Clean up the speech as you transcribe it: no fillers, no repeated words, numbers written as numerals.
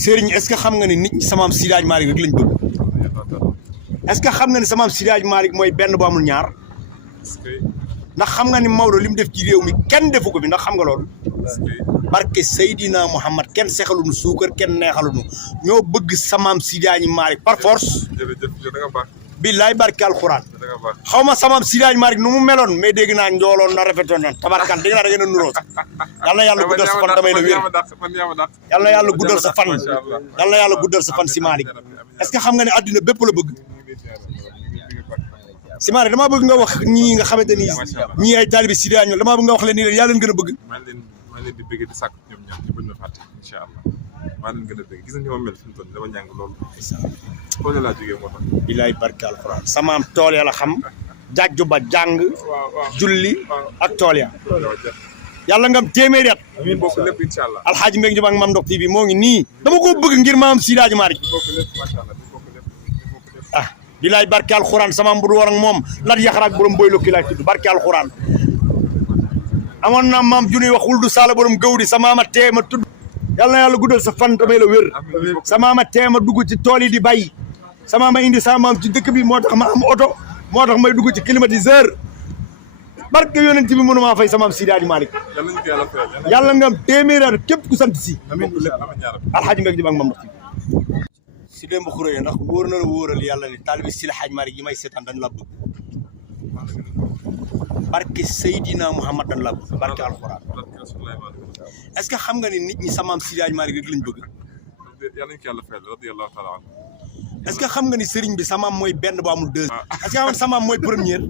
sëriñ est-ce que xam nga ni nit ñi samaam Seydi Hadji Malick rek lañ bëgg est-ce que xam nga ni samaam Seydi Hadji Malick mooy benn bu amul ñaar ndax xam nga ni Maodo li mu def ci réew mi kenn defu ko bi ndax xam nga loolu barke Seydina Mouhamad kenn sexaluñu suukar kenn neexaluñu ñoo bëgg samaam Seydi Hadji Malick par force billaay barke alxuraan xaw ma samaam Seydi Hadji Malick nu mu meloon mais dégg naa njooloon na rafetoon na tabarkan dégg naa da ngeen a nuróo yal na yàlla guddal sa fan damay la wér yal na yàlla guddal sa fan yal na yàlla guddal sa fan si Malick est-ce que xam nga ne àddina bépp la bëgg si Malick damaa bëgg nga wax ñii nga xamante ni ñii ay taalibi Seydi Hadji damaa bëgg nga wax leen ni leen yaa leen gën a bëgg maa leen di bëgg di sàkk ñoom ñaar ci bëgg na fàtte incha allah maa leen gën a bëgg gis nga ni ma mel fi mu toll dama ñàng loolu tool laa jógee moo tax bilaay barke alxuraan samaam tool ya la xam jàjju ba jàng julli ak tool ya yàlla ngam téeméeri at ñu bokk lépp incha allah alxaaji Mbengue Diop ak Mame Ndokh TV moo ngi nii dama ko bëgg ngir maam Seydi Hadji Malick ñu bokk lépp macha allah ñu bokk lépp ah bilaay barke alxuraan samaam bu du war ak moom lat yaxaraak borom boy lokki laay tudd barke alxuraan amoon naa maam junniy wax wul du saala borom gawdi sa maama teema tudd yàlla na yàlla guddal sa fan damay la wér sa maama teema dugg ci tool yi di bay sa maama indi sa maam ci dëkk bi moo tax ma am oto moo tax may dugg ci climatiseur barke yonent bi mënumaa fay sa maam Seydi Hadji Malick yàlla nga am téeméer at képp ku sant si alxaaji Mbengue Diop ak Mame Ndokh si démb xuré ndax wóor na la wóoral yàlla ni taalibi Seydi Hadji Malick yi may seetaan dañ la bëgg barke Seydina Mouhamad dañ la bëgg barke alxuraan est-ce que xam nga ni nit ñi samaam Seydi Hadji Malick rek lañ bëgg est-ce que xam nga ni sëriñ bi samaam mooy benn bu amul deux est-ce que xam nga samaam mooy première